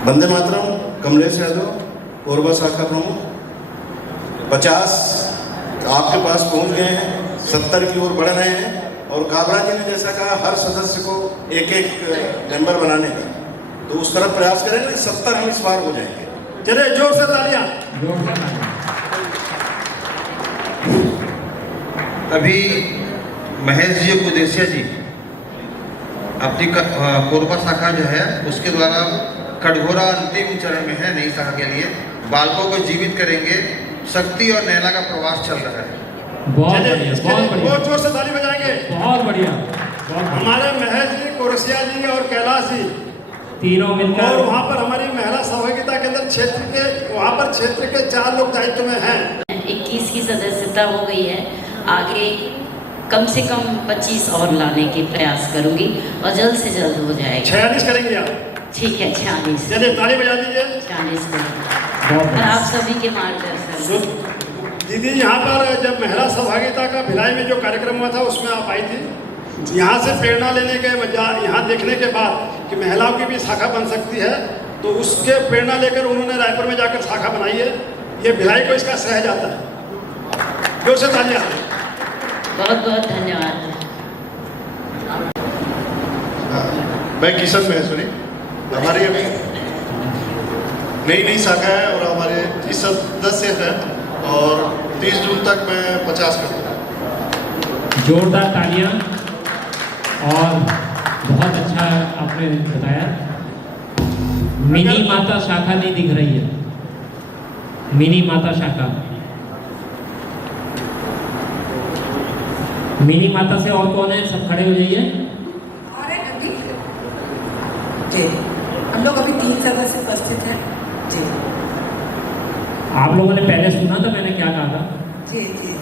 वंदे मातरम। कमलेश यादव, कोरबा शाखा प्रमुख। 50 आपके पास पहुंच गए हैं, 70 की ओर बढ़ रहे हैं। और काबरा जी ने जैसा कहा हर सदस्य को एक एक मेंबर बनाने का, तो उस तरफ प्रयास करेंगे। 70 हम इस बार हो जाएंगे। चलिए जोर से तालियां। अभी महेश जी कुदेसिया जी अपनी कोरबा शाखा जो है उसके द्वारा कटघोरा अंतिम चरण में है नई शाखा के लिए बालकों को जीवित करेंगे। शक्ति और नैना का प्रवास चल रहा है। बहुत बढ़िया, बहुत बढ़िया, बहुत जोर से ताली बजाएंगे। बहुत बढ़िया। हमारे महेश जी, कोरसिया जी और कैलाश जी तीनों मिलकर, और वहाँ पर हमारी महिला सहभागिता के अंदर क्षेत्र के 4 लोग दायित्व में हैं। 21 की सदस्यता हो गई है। आगे कम से कम 25 और लाने के प्रयास करूंगी और जल्द से जल्द हो जाएगा। 46 करेंगे आप? ठीक है, 46। चलिए ताली बजा दीजिए। 40 करेंगे और आप सभी के मार्गदर्शन। दीदी, यहाँ पर जब महिला सहभागिता का भिलाई में जो कार्यक्रम हुआ था उसमें आप आई थी। यहाँ से प्रेरणा लेने के बजाय यहाँ देखने के बाद कि महिलाओं की भी शाखा बन सकती है, तो उसके प्रेरणा लेकर उन्होंने रायपुर में जाकर शाखा बनाई है। ये भिलाई को इसका श्रेय जाता है। जोर से तालियां। बहुत बहुत धन्यवाद। मैं किशन महेश्वरी, हमारी अभी नई शाखा है और हमारे 30 सदस्य हैं और 30 जून तक मैं 50 करूँगा। जोरदार तालियां। और बहुत अच्छा आपने बताया। मिनी माता शाखा नहीं दिख रही है, मिनी माता शाखा। मिनी माता से और कौन है? सब खड़े हो जाइए। और है अभी जी, हम लोग अभी 3 सदस्य उपस्थित हैं जी। आप लोगों ने पहले सुना था मैंने क्या कहा था? जी जी।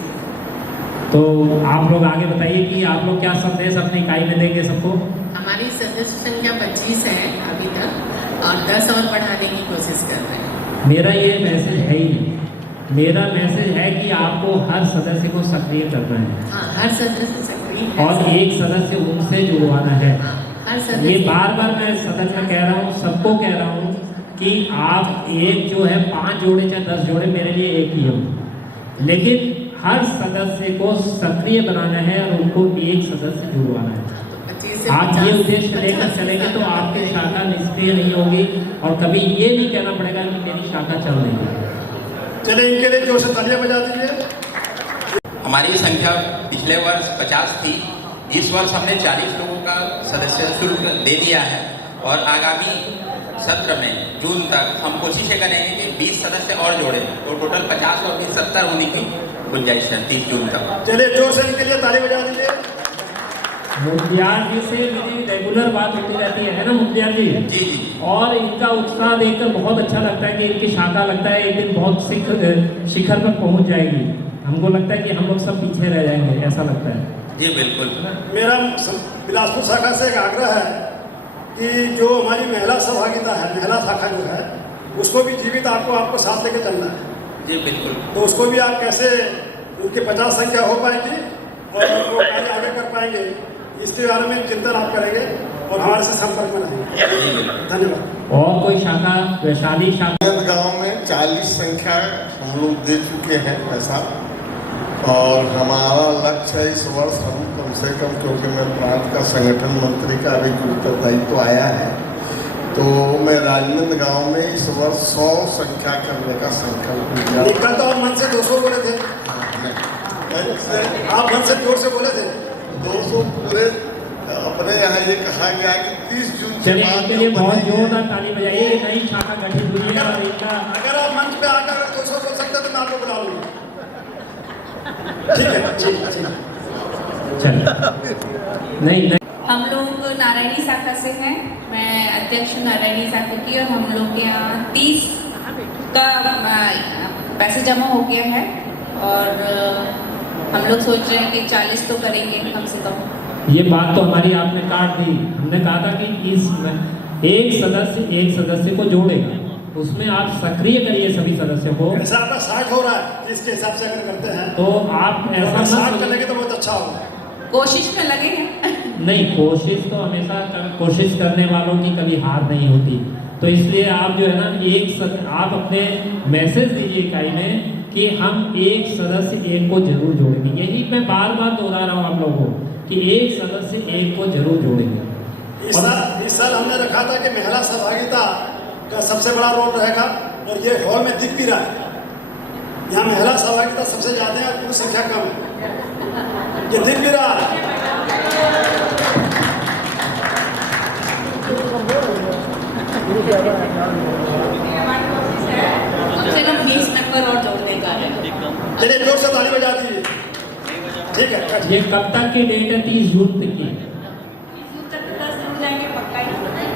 तो आप लोग आगे बताइए कि आप लोग क्या संदेश अपनी इकाई में देंगे सबको। हमारी सदस्य संख्या 25 है अभी तक और 10 और बढ़ाने की कोशिश कर रहे हैं। मेरा ये मैसेज है ही नहीं। मेरा मैसेज है कि आपको हर सदस्य को सक्रिय करना है। हाँ, हर सदस्य सक्रिय है और एक सदस्य उनसे जुड़वाना है। हाँ, हर सदस्य। ये बार बार मैं सदन में कह रहा हूँ, सबको कह रहा हूँ कि आप एक जो है 5 जोड़े चाहे 10 जोड़े मेरे लिए एक ही हो, लेकिन हर सदस्य को सक्रिय बनाना है और उनको एक सदस्य जुड़वाना है। आप ये उद्देश्य लेकर चलेंगे तो आपकी शाखा निष्क्रिय नहीं होगी और कभी ये नहीं कहना पड़ेगा कि मेरी शाखा चल रही है। चलिए इनके लिए जोर से तालियां बजा दीजिए। हमारी संख्या पिछले वर्ष 50 थी। इस वर्ष हमने 40 लोगों का सदस्य शुल्क दे दिया है और आगामी सत्र में जून तक हम कोशिश करेंगे कि 20 सदस्य और जोड़ें, तो टोटल 50 और 20 70 होने की गुंजाइश है 30 जून तक। चलिए जोर से इनके लिए ताली बजा दीजिए। मुखियार जी से मेरी रेगुलर बात होती रहती है ना मुखियार जी? जी जी। और इनका उत्साह देखकर बहुत अच्छा लगता है कि इनकी शाखा लगता है एक दिन बहुत शिखर पर पहुंच जाएगी। हमको लगता है कि हम लोग सब पीछे रह जाएंगे, ऐसा लगता है। जी बिल्कुल। मेरा बिलासपुर शाखा से एक आग्रह है कि जो हमारी महिला सहभागिता है, महिला शाखा जो है, उसको भी जीवित आपको साथ लेके चलना है। जी बिल्कुल। तो उसको भी आप कैसे उनकी 50 संख्या हो पाएगी और वो कार्य आगे कर पाएंगे, इसके बारे में चिंतन आप करेंगे और हमारे से संपर्क में रहेंगे। धन्यवाद। और कोई शाखा, वैशाली शाखा? गांव में 40 संख्या हम लोग दे चुके हैं पैसा और हमारा लक्ष्य है इस वर्ष हम कम से कम, क्योंकि मैं प्रांत का संगठन मंत्री का भी उत्तरदायित्व आया है, तो मैं राजनंद गांव में इस वर्ष 100 संख्या करने का संकल्प लिया। कल तो आप मन से 200 बोले थे। आप मन से जोर से बोले थे 200 पूरे। अपने यहाँ ये कहा गया कि 30 जून के चलिए बाद इनके लिए बहुत जोरदार ताली बजाइए। ये नई शाखा गठित हुई है और इनका, अगर आप मंच पे आकर 200 बोल सकते तो मैं आपको बुला लूँगा। ठीक है, ठीक। चलिए नहीं। हम लोग नारायणी शाखा से हैं। मैं अध्यक्ष नारायणी शाखा की और हम लोग के यहाँ 30 का पैसे जमा हो गया है और हम लोग सोच रहे हैं कि 40 तो करेंगे कम से कम। ये बात तो हमारी आपने काट दी। हमने कहा था कि इस एक सदस्य को जोड़ेगा, उसमें आप सक्रिय करिए सभी सदस्यों को। ऐसा आपका 60 हो रहा है, इसके हिसाब से अगर करते हैं तो आप ऐसा 60 करने तो बहुत अच्छा होगा। कोशिश में लगे हैं। नहीं, कोशिश तो हमेशा कोशिश करने वालों की कभी हार नहीं होती। तो इसलिए आप जो है ना आप अपने मैसेज दीजिए इकाई में कि हम एक सदस्य एक को जरूर जोड़ेंगे। यही मैं बार बार दोहरा रहा हूँ आप लोगों को कि एक सदस्य एक को जरूर जोड़ेंगे। इस साल हमने रखा था कि महिला सहभागिता का सबसे बड़ा रोल रहेगा और ये हॉल में दिख भी रहा है। यहाँ महिला सहभागिता सबसे ज़्यादा है, पुरुष संख्या कम है, ये दिख भी रहा है। कम से कम 20 मेंबर और जोड़ने का है। चलिए जोर से ताली बजा दीजिए। ठीक है, ये कब तक की डेट है? 30 जून तक की। 30 जून तक 10 जुड़ जाएंगे पक्का ही,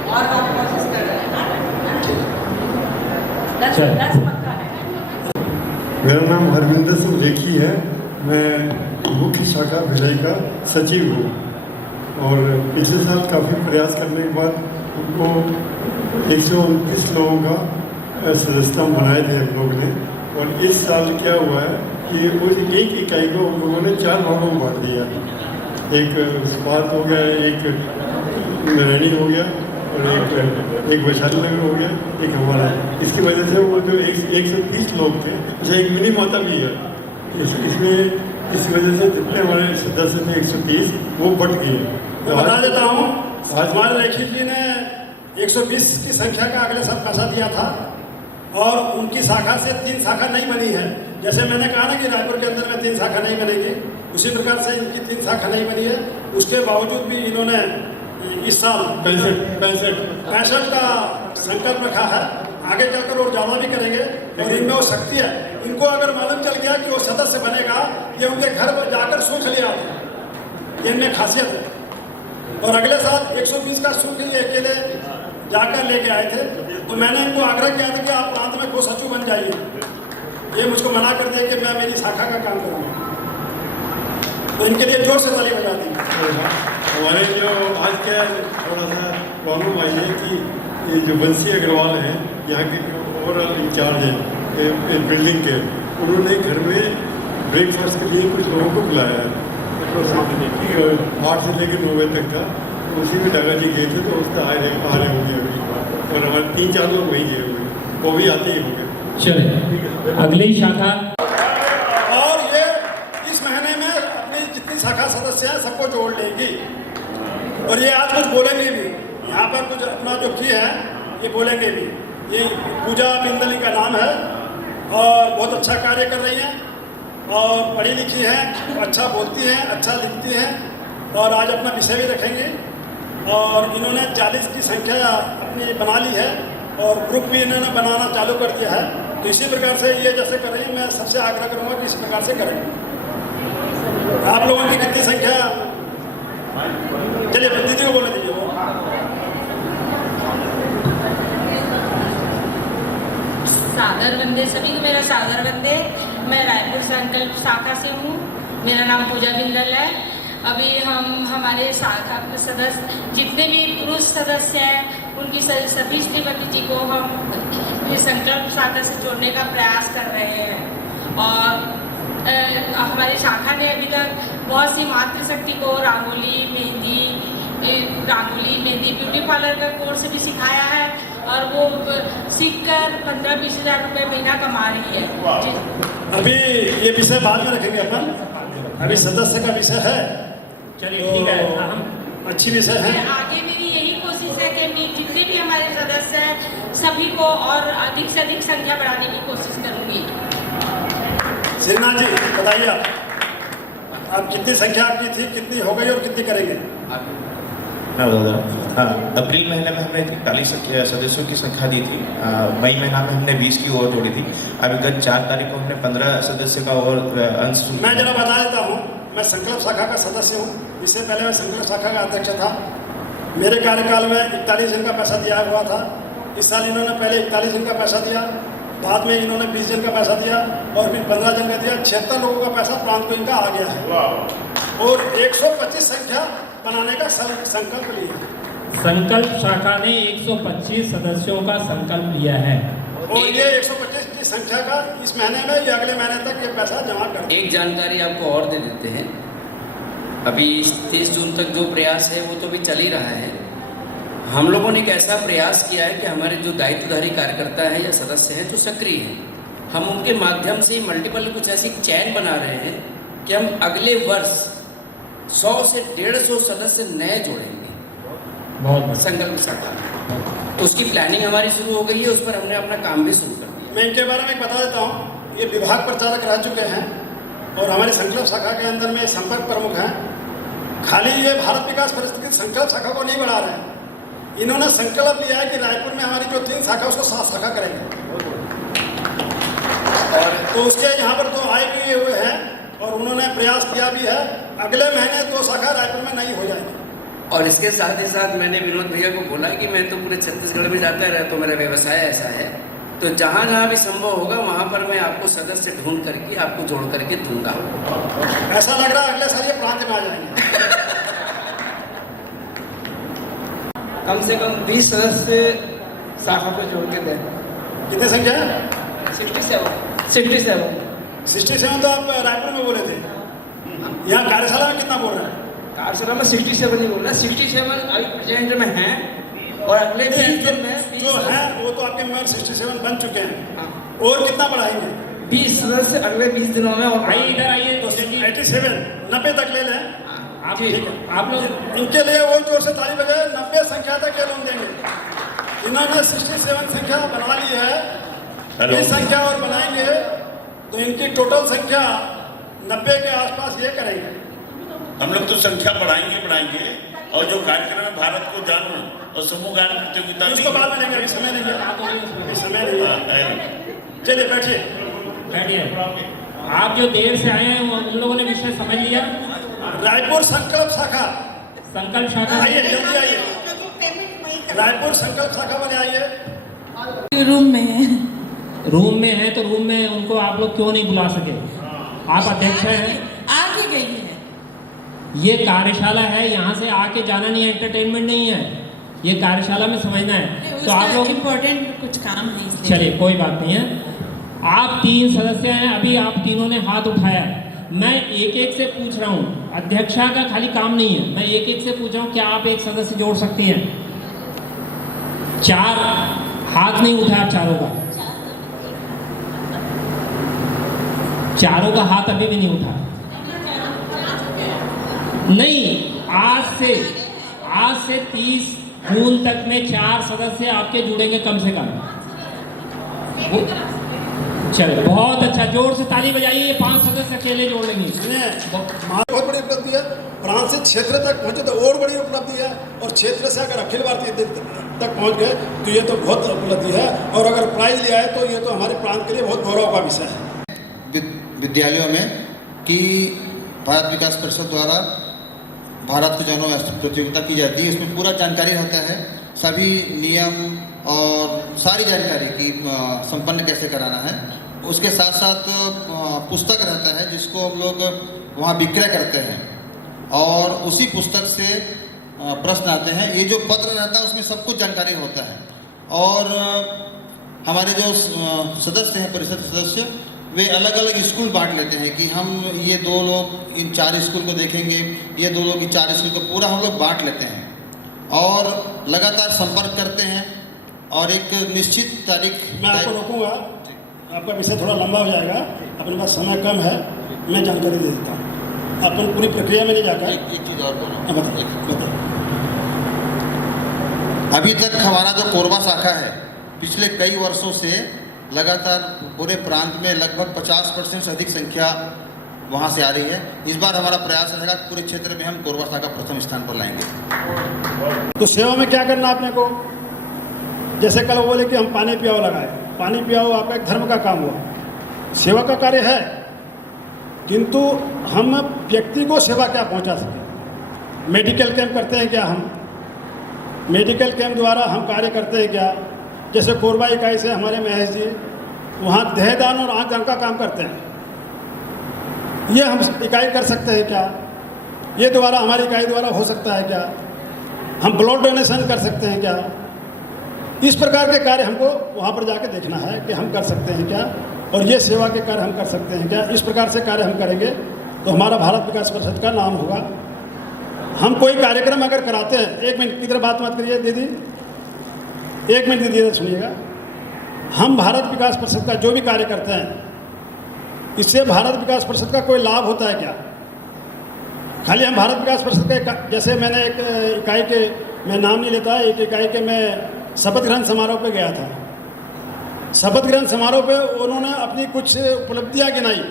और हम कोशिश कर रहे हैं 10 पक्का है। मेरा नाम हरविंदर सिंह लेखी है। मैं मुख्य शाखा भिलाई का सचिव हूँ और पिछले साल काफ़ी प्रयास करने के बाद उनको 129 लोगों का सदस्यता बनाए थे हम लोग ने। और इस साल क्या हुआ है कि उस एक इकाई को उन लोगों ने 4 भागों में बांट दिया। एक स्वाद हो गया, एक नारायणी हो गया और एक वैशाली नगर हो गया, एक हमारा। इसकी वजह से वो जो 130 लोग थे, अच्छा एक मिनी माता भी है इसमें, इस वजह से जितने हमारे सदस्य थे 130 वो बट गए। मैं बता देता हूँ, हमारे लेखी जी ने 120 की संख्या का अगले साल पैसा दिया था और उनकी शाखा से 3 शाखा नहीं बनी है। जैसे मैंने कहा ना कि रायपुर के अंदर में 3 शाखा नहीं बनेगी, उसी प्रकार से इनकी 3 शाखा नहीं बनी है। उसके बावजूद भी इन्होंने इस साल 65 का संकल्प रखा है। आगे चलकर और ज़्यादा भी करेंगे और इनमें वो शक्ति है। इनको अगर मालूम चल गया कि वो सदस्य बनेगा, ये उनके घर पर जाकर सुख ले आते, इनमें खासियत है। और अगले साल 120 का सुख ये अकेले जाकर लेके आए थे। तो मैंने इनको आग्रह किया था कि आप प्रांत में को सचिव बन जाइए। ये मुझको मना कर दिया कि मैं मेरी शाखा का काम करूँगा। तो इनके लिए जोर से ताली बजा दी। हमारे जो आज के थोड़ा सा प्रॉब्लम आई है कि ये जो बंसी अग्रवाल हैं, यहाँ के ओवरऑल इंचार्ज हैं बिल्डिंग के, उन्होंने घर में ब्रेकफास्ट के लिए कुछ लोगों को बुलाया है। 8 से लेकर 9 बजे तक था। उसी में दादाजी गए थे तो उसका आ रहे होंगे अभी, और हमारे 3-4 लोग वहीं गए हुए, वो भी आते ही होंगे। चलिए अगली शाखा। और ये इस महीने में अपनी जितनी शाखा सदस्य हैं सबको जोड़ लेगी। और ये आज कुछ बोलेंगे भी, यहाँ पर कुछ अपना जो की है ये बोलेंगे भी। ये पूजा बिंदल का नाम है और बहुत अच्छा कार्य कर रही हैं और पढ़ी लिखी हैं, अच्छा बोलती हैं, अच्छा लिखती हैं और आज अपना विषय भी रखेंगे। और इन्होंने 40 की संख्या अपनी बना ली है और ग्रुप भी इन्होंने बनाना चालू कर दिया है। तो इसी प्रकार से ये जैसे कर रही है, मैं सबसे आग्रह करूँगा कि इस प्रकार से करेंगे। आप लोगों की कितनी संख्या? चलिए दीदी को बोलने दीजिए। सादर वंदे सभी को, मेरा सादर वंदे। मैं रायपुर संकल्प शाखा से हूँ, मेरा नाम पूजा बिंदल है। अभी हम हमारे शाखा के सदस्य जितने भी पुरुष सदस्य हैं उनकी सभी श्रीमती जी को हम संकल्प शाखा से जोड़ने का प्रयास कर रहे हैं। और हमारी शाखा ने अभी तक बहुत सी मातृशक्ति को रंगोली, मेहंदी, ब्यूटी पार्लर का कोर्स भी सिखाया है और वो सीखकर 15-20 हज़ार रुपये महीना कमा रही है। अभी ये विषय बाद में रखेंगे अपन, अभी सदस्य का विषय है। चलिए ठीक है, अच्छी विषय है। आगे मेरी यही कोशिश है कि जितने भी हमारे सदस्य हैं सभी को और अधिक से अधिक संख्या बढ़ाने की कोशिश करूँगी। श्रीनाथ जी बताइए, आप कितनी संख्या आपकी थी, कितनी हो गई और कितनी करेंगे? मैं बता रहा हूँ। हाँ, अप्रैल महीने में हमने 41 सदस्यों की संख्या दी थी। मई महीना में हमने 20 की और जोड़ी थी। अभी गत 4 तारीख को हमने 15 सदस्य का और अंश। मैं जरा बता देता हूँ, मैं संकल्प शाखा का सदस्य हूँ। इससे पहले मैं संकल्प शाखा का अध्यक्ष था। मेरे कार्यकाल में 41 जन का पैसा दिया हुआ था। इस साल इन्होंने पहले 41 जन का पैसा दिया, बाद में इन्होंने 20 जन का पैसा दिया और फिर 15 जन का दिया। 76 लोगों का पैसा प्रांत को इनका आ गया है और 125 संख्या बनाने का संकल्प लिया। संकल्प शाखा ने 125 सदस्यों का संकल्प लिया है और ये 125 की संख्या का इस महीने में या अगले महीने तक ये पैसा जमा कर। एक जानकारी आपको और दे देते हैं, अभी 30 जून तक जो प्रयास है वो तो भी चल ही रहा है। हम लोगों ने एक ऐसा प्रयास किया है कि हमारे जो दायित्वधारी कार्यकर्ता हैं या सदस्य हैं जो सक्रिय हैं, हम उनके माध्यम से मल्टीपल कुछ ऐसी चैन बना रहे हैं कि हम अगले वर्ष 100 से 150 सदस्य नए जोड़ेंगे बहुत संकल्प शाखा। तो उसकी प्लानिंग हमारी शुरू हो गई है, उस पर हमने अपना काम भी शुरू कर दिया। मैं इनके बारे में बता देता हूँ। ये विभाग प्रचारक रह चुके हैं और हमारी संकल्प शाखा के अंदर में संपर्क प्रमुख हैं। खाली ये भारत विकास परिषद की संकल्प शाखा को नहीं बढ़ा रहे हैं, इन्होंने संकल्प लिया है कि रायपुर में हमारी जो 3 शाखा उसको 7 शाखा करेंगे। और तो उसके यहाँ पर 2 आए भी हुए हैं और उन्होंने प्रयास किया भी है। अगले महीने 2 शाखा रायपुर में नई हो जाएगी। और इसके साथ ही साथ मैंने विनोद भैया को बोला कि मैं तो पूरे छत्तीसगढ़ में जाता रहा, तो मेरा व्यवसाय ऐसा है, तो जहाँ जहाँ भी संभव होगा वहाँ पर मैं आपको सदस्य ढूंढ करके आपको जोड़ करके दूंगा। ऐसा लग रहा है अगले साल ये प्रांत में आ जाएंगे। कम से कम 20 सदस्य शाखा को जोड़ के दें। कितनी संख्या है? 67 तो आप रायपुर में बोले थे, यहाँ कार्यशाला में कितना बोल रहे हैं? कार्यशाला में 67 ही बोल रहा है। 67 अभी प्रेजेंट में हैं और अगले 20 दिन में जो है वो तो आपके मेंबर 67 बन चुके हैं। और कितना बढ़ाएंगे? 20 सदस्य अगले 20 दिनों में। और आइए इधर आइए तो 87 90 तक ले लें आप। आप लोग इनके लिए वो जोर से ताली बजाए। 90 संख्या तक ये लोग देंगे। इन्होंने 67 संख्या बना ली है, 20 संख्या और बनाएंगे तो इनकी टोटल संख्या 90 के आसपास ये करेंगे। हम लोग तो संख्या बढ़ाएंगे और जो कार्यक्रम है भारत को जानो और समूह गान प्रतियोगिता उसको बाद में लेंगे, अभी समय नहीं है। चलिए बैठिए। आप जो देर से आए हैं उन लोगों ने विषय समझ लिया। रायपुर संकल्प शाखा आइए, जल्दी आइए। रायपुर संकल्प शाखा वाले आइए। रूम में है तो रूम में उनको आप लोग क्यों नहीं बुला सके? आप अध्यक्ष हैं, आगे गई है। ये कार्यशाला है, यहाँ से आके जाना नहीं है, एंटरटेनमेंट नहीं है, ये कार्यशाला में समझना है। तो आप लोग इम्पोर्टेंट कुछ काम है इसलिए। चलिए कोई बात नहीं है। आप 3 सदस्य हैं, अभी आप तीनों ने हाथ उठाया। मैं एक से पूछ रहा हूँ, अध्यक्षा का खाली काम नहीं है, मैं एक से पूछ रहा हूँ क्या आप एक सदस्य जोड़ सकती हैं? 4 हाथ नहीं उठाया, चारों का हाथ अभी भी नहीं उठा। नहीं, आज से 30 जून तक में 4 सदस्य आपके जुड़ेंगे कम से कम। चलो बहुत अच्छा, जोर से ताली बजाइए। ये 5 सदस्य अकेले जोड़ लेंगे। बहुत बड़ी उपलब्धि है। प्रांत से क्षेत्र तक पहुंचे तो और बड़ी उपलब्धि है, और क्षेत्र से अगर अखिल भारतीय तक पहुंच गए तो ये तो बहुत उपलब्धि है। और अगर प्राइज लिया है तो ये तो हमारे प्रांत के लिए बहुत गौरव का विषय है। विद्यालयों में कि भारत विकास परिषद द्वारा भारत को जानो प्रतियोगिता की जाती है। इसमें पूरा जानकारी रहता है, सभी नियम और सारी जानकारी की संपन्न कैसे कराना है। उसके साथ साथ पुस्तक रहता है जिसको हम लोग वहाँ विक्रय करते हैं, और उसी पुस्तक से प्रश्न आते हैं। ये जो पत्र रहता है उसमें सब कुछ जानकारी होता है। और हमारे जो सदस्य हैं, परिषद सदस्य, वे अलग अलग स्कूल बांट लेते हैं कि हम ये 2 लोग इन 4 स्कूल को देखेंगे, ये 2 लोग इन 4 स्कूल को, पूरा हम लोग बांट लेते हैं और लगातार संपर्क करते हैं। और एक निश्चित तारीख मैं आपको रोकूंगा, आपका विषय थोड़ा लंबा हो जाएगा, अपने पास समय कम है, मैं जानकारी दे देता हूँ। अपन पूरी प्रक्रिया में नहीं जाकर एक चीज़ और बोलो। बताओ। अभी तक हमारा जो कोरबा शाखा है, पिछले कई वर्षों से लगातार पूरे प्रांत में लगभग 50% से अधिक संख्या वहाँ से आ रही है। इस बार हमारा प्रयास रहेगा पूरे क्षेत्र में हम कोरबा शाखा प्रथम स्थान पर लाएंगे। तो सेवा में क्या करना आपने को? जैसे कल वो बोले कि हम पानी पियाओ लगाए, पानी पियाओ आपका एक धर्म का काम हुआ, सेवा का कार्य है, किंतु हम व्यक्ति को सेवा क्या पहुंचा सकें? मेडिकल कैंप करते हैं क्या? हम मेडिकल कैंप द्वारा हम कार्य करते हैं क्या? जैसे कोरबा इकाई से हमारे महेश जी वहाँ देहदान और आँख दान का काम करते हैं, ये हम इकाई कर सकते हैं क्या? ये द्वारा हमारी इकाई द्वारा हो सकता है क्या? हम ब्लड डोनेशन कर सकते हैं क्या? इस प्रकार के कार्य हमको वहाँ पर जाके देखना है कि हम कर सकते हैं क्या, और ये सेवा के कार्य हम कर सकते हैं क्या। इस प्रकार से कार्य हम करेंगे तो हमारा भारत विकास परिषद का नाम होगा। हम कोई कार्यक्रम अगर कराते हैं, एक मिनट किधर बात मत करिए दीदी, एक मिनट दीदी सुनिएगा। हम भारत विकास परिषद का जो भी कार्य करते हैं, इससे भारत विकास परिषद का कोई लाभ होता है क्या? खाली हम भारत विकास परिषद का, जैसे मैंने एक इकाई के, मैं नाम नहीं लेता, एक इकाई के मैं शपथ ग्रहण समारोह पे गया था। शपथ ग्रहण समारोह पे उन्होंने अपनी कुछ उपलब्धियां गिनाई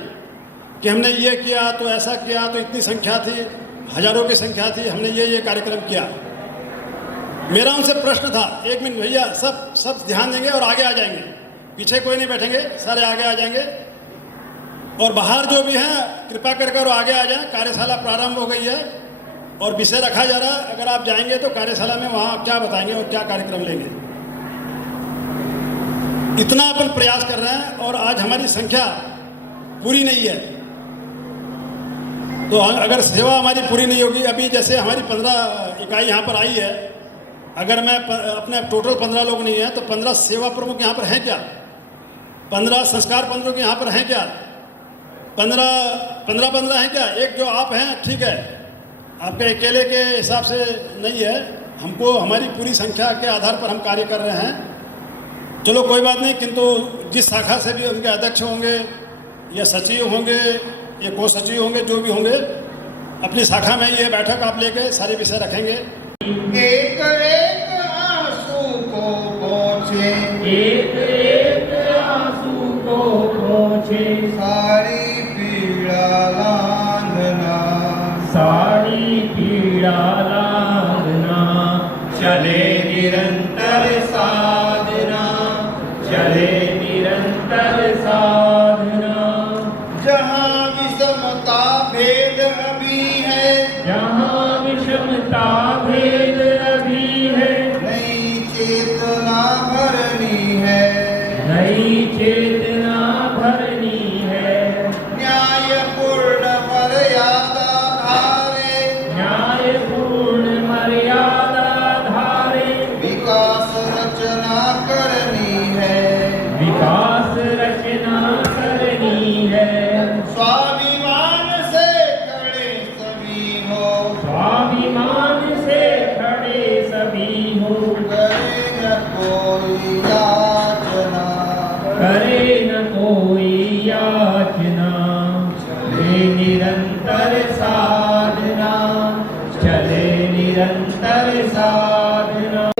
कि हमने ये किया, तो ऐसा किया, तो इतनी संख्या थी, हजारों की संख्या थी, हमने ये कार्यक्रम किया। मेरा उनसे प्रश्न था, एक मिनट भैया, सब ध्यान देंगे और आगे आ जाएंगे, पीछे कोई नहीं बैठेंगे, सारे आगे आ जाएंगे, और बाहर जो भी हैं कृपा कर आगे आ जाएं। कार्यशाला प्रारंभ हो गई है और विषय रखा जा रहा है। अगर आप जाएंगे तो कार्यशाला में वहाँ आप क्या बताएंगे और क्या कार्यक्रम लेंगे। इतना अपन प्रयास कर रहे हैं और आज हमारी संख्या पूरी नहीं है, तो अगर सेवा हमारी पूरी नहीं होगी, अभी जैसे हमारी 15 इकाई यहाँ पर आई है, अगर मैं अपने टोटल 15 लोग नहीं हैं तो 15 सेवा प्रमुख यहाँ पर हैं क्या? 15 संस्कार प्रमुख यहाँ पर हैं क्या? 15 हैं क्या? एक जो आप हैं, ठीक है, आपके अकेले के हिसाब से नहीं है, हमको हमारी पूरी संख्या के आधार पर हम कार्य कर रहे हैं। चलो कोई बात नहीं, किंतु जिस शाखा से भी उनके अध्यक्ष होंगे या सचिव होंगे या को सचिव होंगे, जो भी होंगे, अपनी शाखा में ये बैठक आप लेके सारे विषय रखेंगे। एक एक आंसू को पोंछे, एक एक आंसू को पोंछे, सारी पीड़ा लांघना, सारी पीड़ा लांघना, चले निरंतर साधना, चले निरंतर साधना। जहाँ विषमता भेद अभी है, जहाँ विषमता भेद अभी है, नई चेतना भरनी है, नई चेतना भरनी है। न्यायपूर्ण मर्यादा धारे, न्यायपूर्ण मर्यादा धारे, विकास रचना करनी है, विकास रचना करनी है। स्वाभिमान से खड़े सभी हो, स्वाभिमान से खड़े सभी हो, करे न कोई याचना, करे न कोई याचना, चले निरंतर साधना, चले निरंतर साधना।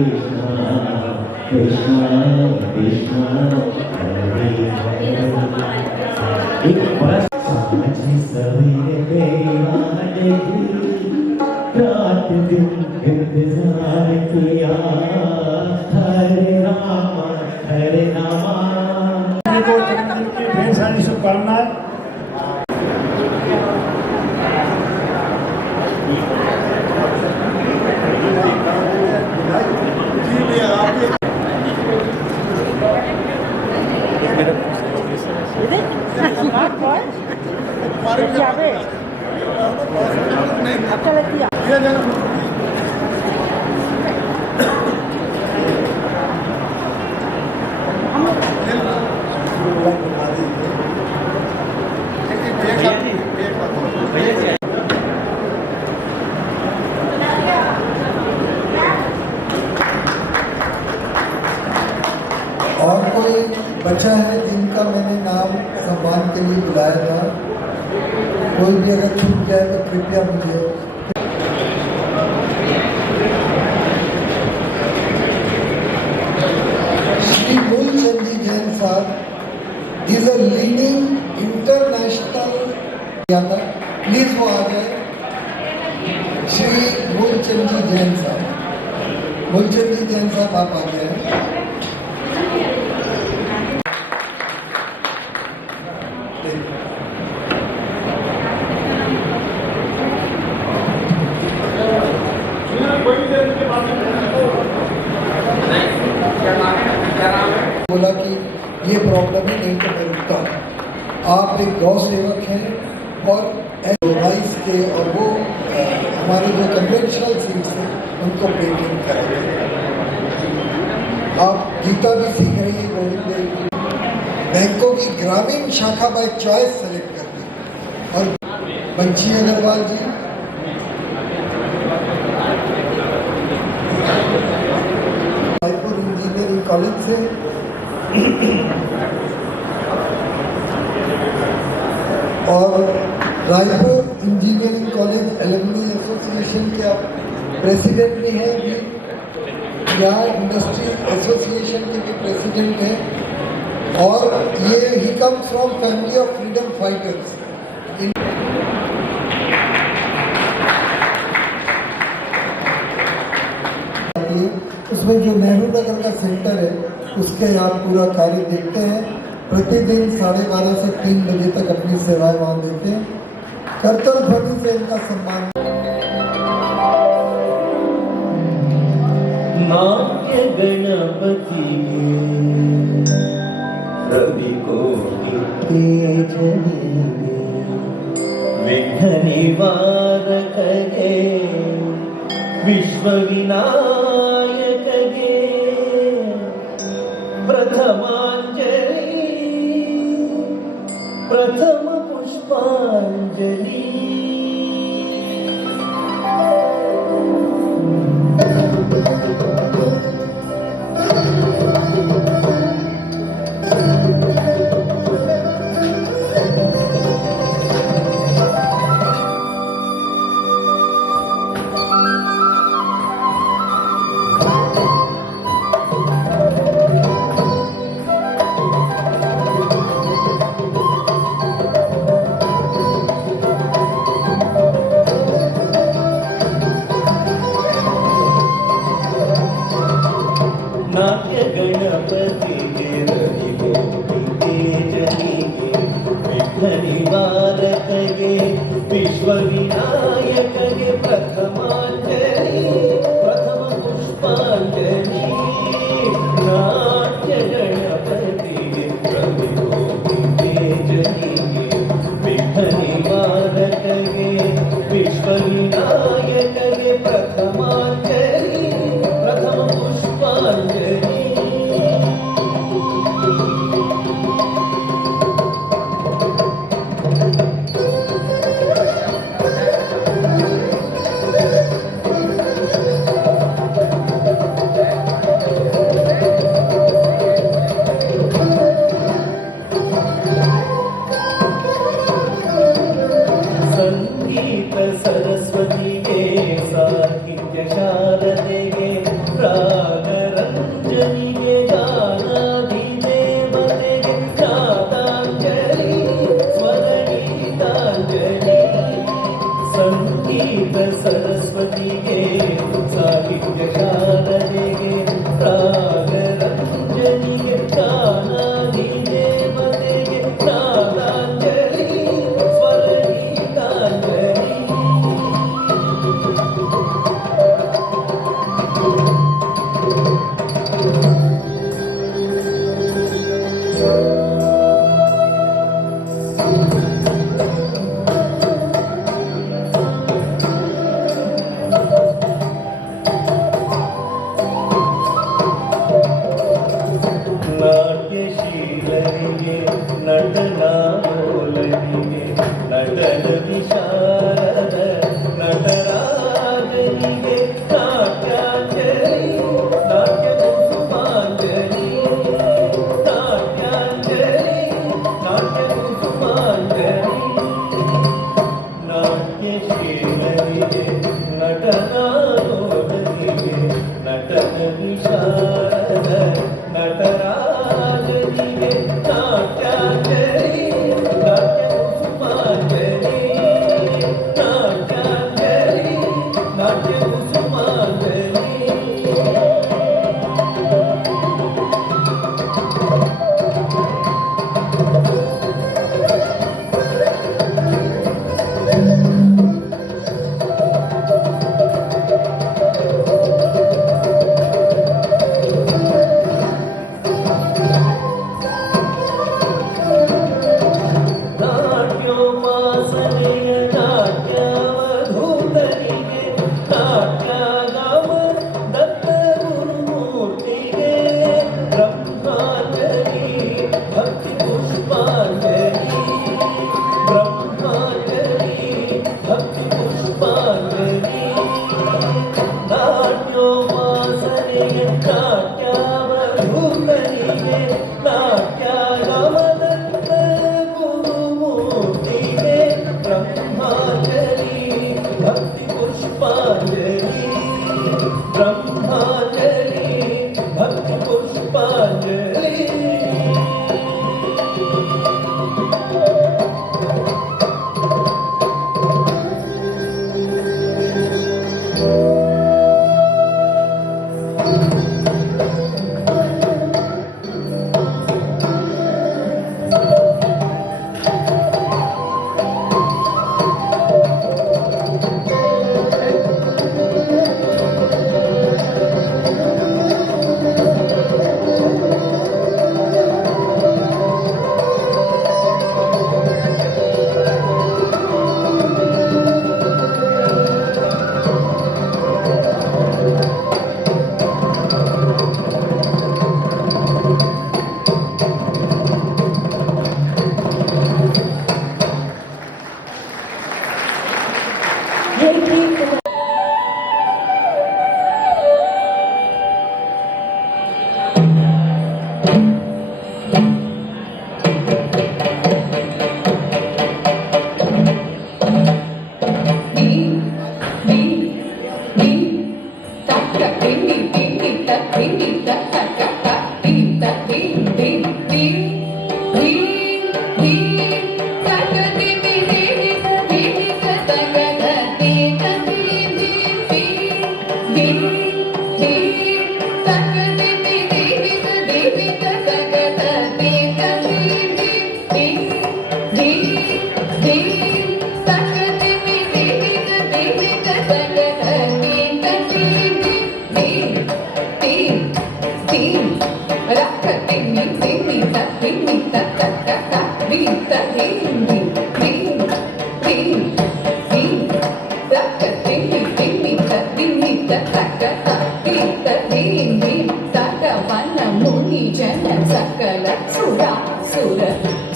कृष्णा कृष्णा हरे हरे। एक बड़ा साँझ सवेरे रात दिन इंतजार किया, हरे राम हरे राम। जन्मदिन की ढेर सारी शुभकामनाएं। और कोई बच्चा है जिनका मैंने नाम सम्मान के लिए बुलाया था, कोई भी अगर छूट जाए तो कृपया मुझे। श्री मूलचंद जी जैन साहब is a leading international, please वो आ गए। श्री मूलचंद जी जैन साहब, मूलचंद जी जैन साहब आप आ गए हैं। बोला कि ये प्रॉब्लम है, नहीं तो मैं रुकता। आप एक गौ सेवक हैं और राइस के और वो हमारे जो कन्वेंशनल सीड्स हैं उनको पेटेंट करेंगे। आप गीता भी सीख रही है गोविंद देव। बैंकों की ग्रामीण शाखा बाय चॉइस सेलेक्ट कर दी। और बंशी अग्रवाल जी, रायपुर इंजीनियरिंग कॉलेज से, और Raipur engineering college alumni association के आप प्रेसिडेंट भी हैं, भी यहाँ इंडस्ट्री एसोसिएशन के भी प्रेसिडेंट हैं। और ये he comes from family of freedom fighters. उसमें जो नेहरू नगर का सेंटर है उसके आप पूरा कार्य देखते हैं। प्रतिदिन 12:30 से 3 बजे तक अपनी सेवाएं वहाँ देते हैं। कर्तव्य ध्वनि से इनका सम्मान। नाट्य गणपति रवि कोटि तेजनी, विघ्न निवारक गे विश्व विनायक गे, प्रथमांजलि प्रथम पुष्पांजलि। नाट्य गणपति रवि कोटि तेजनी, विघ्न निवारक गे विश्व विनायक गे, प्रथमांजलि प्रथम पुष्पांजलि। नाट्य गणपति रवि कोटि तेजनी, विघ्न निवारक गे विश्व विनायक गे, प्रथमांजलि प्रथम पुष्पांजलि। संगीत सरस्वती के साहित्य शारदे गे, ಸಾಹಿತ್ಯ ಶಾರದೆಗೆ ರಾಗರಂಜನಿಗೆ ಗಾನಾದಿ ದೇವತೆಗೆ ನಾದಾಂಜಲಿ ಸ್ವರಗೀತಾಂಜಲಿ. ನಾಟ್ಯಶೀಲನಿಗೆ ನಟನಾಲೋಲನಿಗೆ ನಟನ ವಿಶಾರದ ನಟರಾಜನಿಗೆ ನಾಟ್ಯಾಂಜಲಿ ನಾಟ್ಯ ಕುಸುಮಾಂಜಲಿ ನಾಟ್ಯಾಂಜಲಿ ನಾಟ್ಯ ಕುಸುಮಾಂಜಲಿ. ನಾಟ್ಯಶೀಲನಿಗೆ ನಟನಾಲೋಲನಿಗೆ ನಟನ ವಿಶಾರದ ನಟರಾಜನಿಗೆ ನಾಟ್ಯಾಂಜಲಿ ನಾಟ್ಯ ಕುಸುಮಾಂಜಲಿ ನಾಟ್ಯಾಂಜಲಿ ನಾಟ್ಯ ಕುಸುಮಾಂಜಲಿ. ನಾಟ್ಯೋಪಾಸನೆಯ ನಾಟ್ಯವಧೂತನಿಗೆ ನಾಟ್ಯಾಗಮ ದತ್ತ ಗುರುಮೂರ್ತಿಗೆ ಬ್ರಹ್ಮಾಂಜಲಿ ಭಕ್ತಿ ಪುಷ್ಪಾಂಜಲಿ ಬ್ರಹ್ಮಾಂಜಲಿ ಭಕ್ತಿ ಪುಷ್ಪಾಂಜಲಿ. ನಾಟ್ಯೋಪಾಸನೆಯ ನಾಟ್ಯವಧೂತನಿಗೆ ನಾಟ್ಯಾಗಮ ದತ್ತ ಗುರುಮೂರ್ತಿಗೆ ಬ್ರಹ್ಮಾಂಜಲಿ ಭಕ್ತಿ ಪುಷ್ಪಾಂಜಲಿ ಬ್ರಹ್ಮಾಂಜಲಿ ಭಕ್ತಿ ಪುಷ್ಪಾಂಜಲಿ. सकल सुरा सुर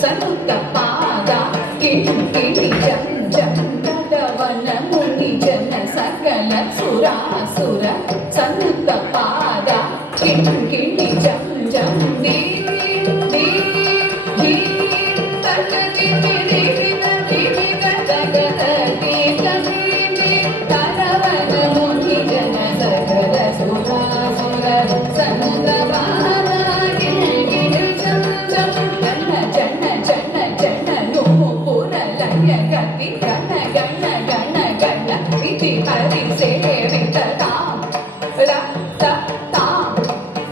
सनुत पादा किणि किणि जम जम तदवन मुनि जन सकल सुरा सुर सनुत पादा किणि किणि जम जम दी दी दी तक दी दी दी दी गत गत दी दी तदवन मुनि जन सकल सुरा सुर सनुत पादा गण गण गण गण इति हरि सेवित रा ता ता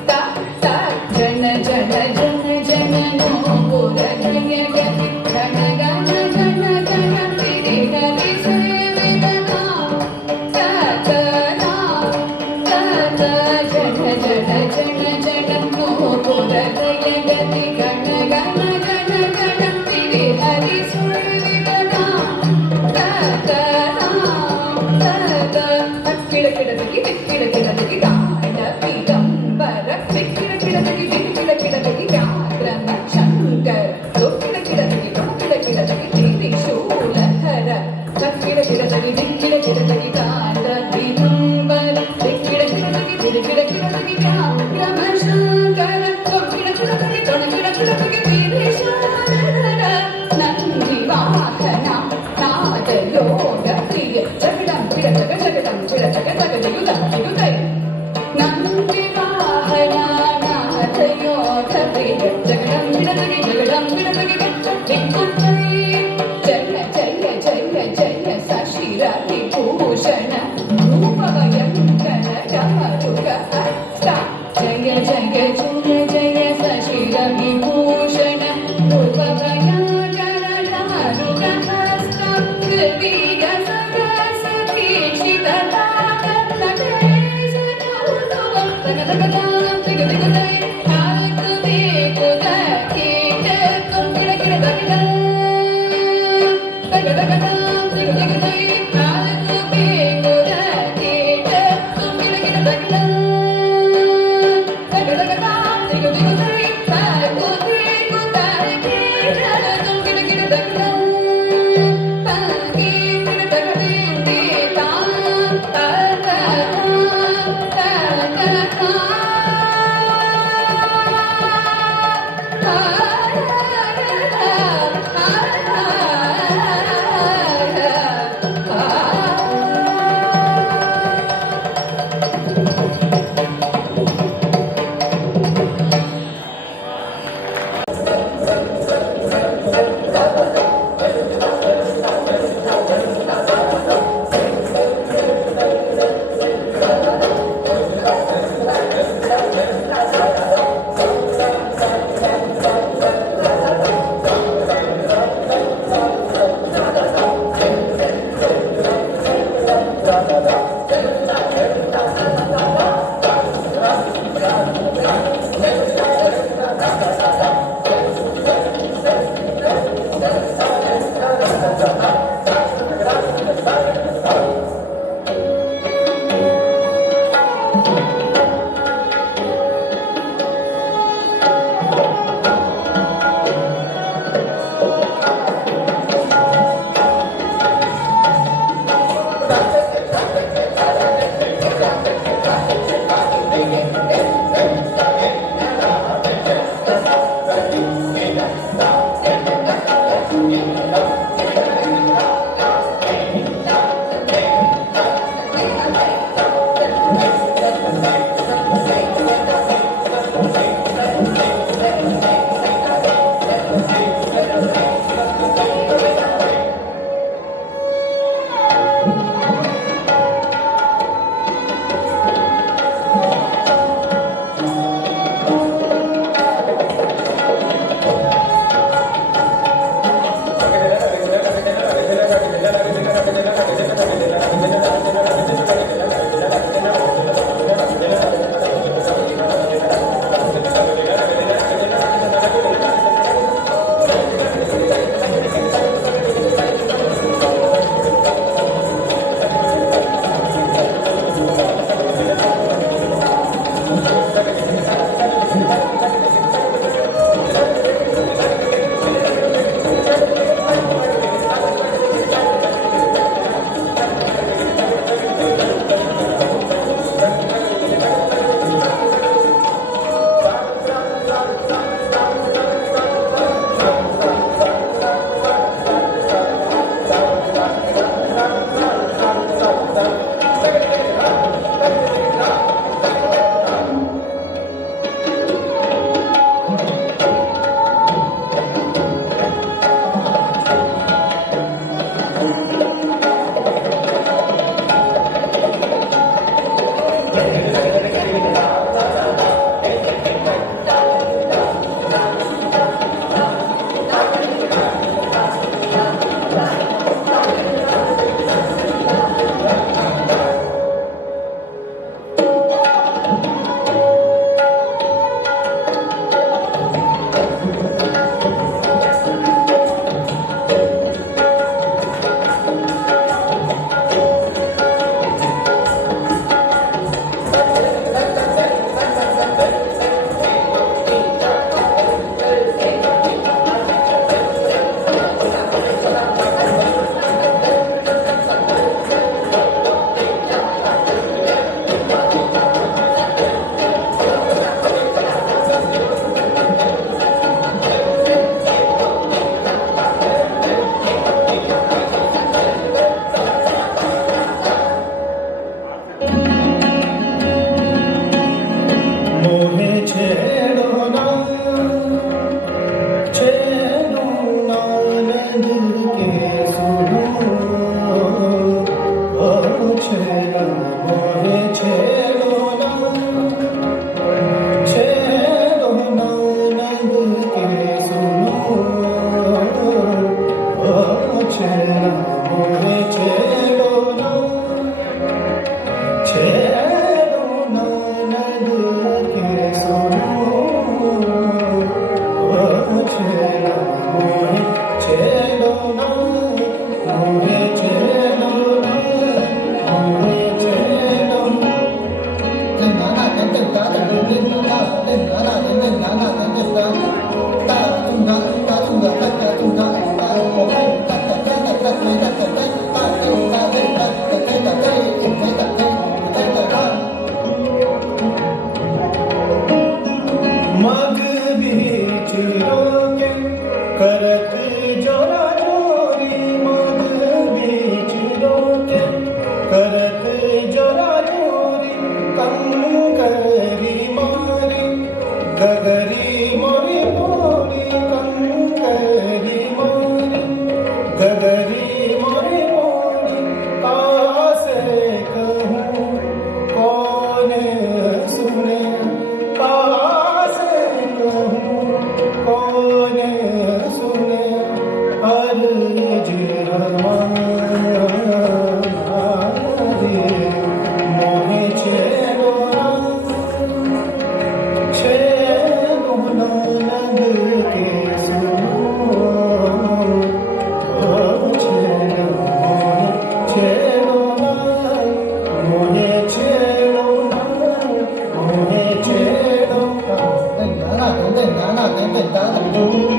ता ता जन जन जन जन नो बोल गय गति गण गण गण गण तेरे गति से वेदना ता ता ता ता जन जन जन जन नो बोल गय गति गण गण गण गण तेरे हरि सुर वेदना ता ता கிடக்கிடதகி கிடக்கிடதகி காண்ட பீடம்பர கிடக்கிடதகி கிடக்கிடதகி வியாக்ரம சங்கர் கிடக்கிடதகி கிடக்கிடதகி திரிசூலஹர கிடக்கிடதகி கிடக்கிடதகி காண்ட பீடம்பர கிடக்கிடதகி கிடக்கிடதகி வியாக்ரம சங்கர் கிடக்கிடதகி கிடக்கிடதகி திரிசூலஹர நந்தி வாகனா நாத யோக பிரிய ஜகடம் ஜகடம் ஜகடம் ஜகடம் யுதை நந்தி வாகனா நாத யோக பிரிய ஜகடம் ஜகடம் ஜகடம் ஜகடம் ஜய ஜய ஜய ஜய சசிரதி பூஷண ரூபவயங்கர டமருக ஹஸ்த ஜய ஜய ஜய ஜய சசிரதி பூஷண ரூபவயங்கர டமருக ஹஸ்த கிருபிக சகச தீக்ஷிததா கத்ததேச கௌதவ தகதகதாம் திகதிகதை தாக்குதே குதகீதே துங்கிடகிடதகிதம் தகதகதாம் திகதிகதை தாக்குதே குதகீதே துங்கிடகிடதகிதம் தகதகதாம் திகதிகதை தாக்குதே குதகீதே துங்கிடகிடதகிதம்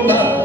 Nana,